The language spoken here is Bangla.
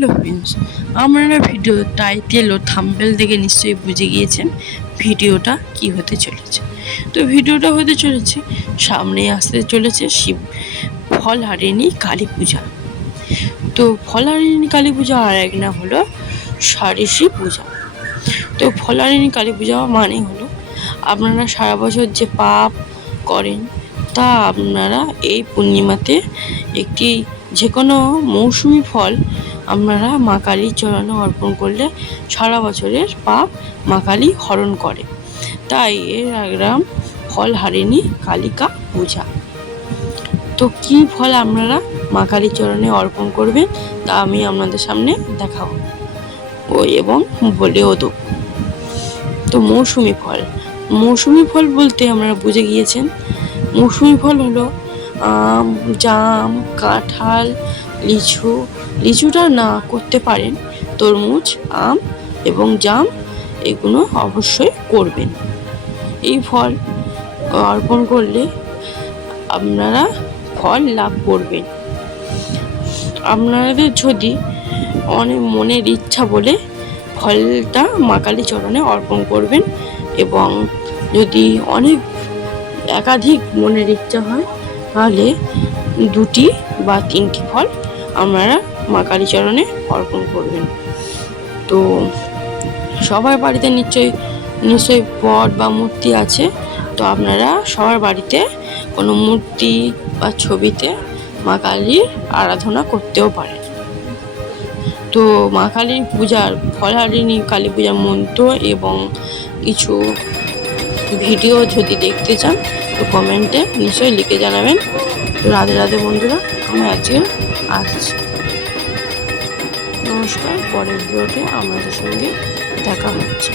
হ্যালো ফ্রেন্ডস, আপনারা ভিডিও টাইটেল ও থাম্বনেল দেখে নিশ্চয়ই বুঝে গিয়েছেন ভিডিওটা কি হতে চলেছে। তো ভিডিওটা হতে চলেছে, সামনে আসতে চলেছে ফলহারিণী কালী পূজা। তো ফলহারিণী কালী পূজা আর এক নাম হলো ষাড়শী পূজা। তো ফলহারিণী কালী পূজা মানে হলো আপনারা সারা বছর যে পাপ করেন তা আপনারা এই পূর্ণিমাতে একটি যে কোনো মৌসুমি ফল আপনারা মা কালীর চরণে অর্পণ করলে সারা বছরের পাপ মা কালী হরণ করে। তাই এর নাম ফলহারিণী কালিকা পূজা। তো কি ফল আপনারা মা কালীর চরণে অর্পণ করবেন তা আমি আপনাদের সামনে দেখাবো এবং বলেও দেব। তো মৌসুমি ফল বলতে আপনারা বুঝে গিয়েছেন, মৌসুমি ফল হলো আম, জাম, কাঁঠাল, লিচুটা না করতে পারেন, তরমুজ, আম এবং জাম এগুলো অবশ্যই করবেন। এই ফল অর্পণ করলে আপনারা ফল লাভ করবেন। আপনাদের যদি অনেক মনের ইচ্ছা বলে ফলটা মা কালী চরণে অর্পণ করবেন, এবং যদি একাধিক মনের ইচ্ছা হয় তাহলে 2টি বা 3টি ফল আপনারা মা কালী চরণে অর্পণ করবেন। তো সবার বাড়িতে নিশ্চয়ই পট বা মূর্তি আছে। তো আপনারা সবার বাড়িতে কোনো মূর্তি বা ছবিতে মা কালীর আরাধনা করতেও পারেন। তো মা কালীর পূজার ফলহারিণী কালী পূজার মন্ত্র এবং কিছু ভিডিও যদি দেখতে চান তো কমেন্টে নিশ্চয়ই লিখে জানাবেন। তো রাধে রাধে বন্ধুরা, আমি আজকে আসছি। নমস্কার, পরের ভিডিওতে আপনাদের সঙ্গে দেখা হচ্ছে।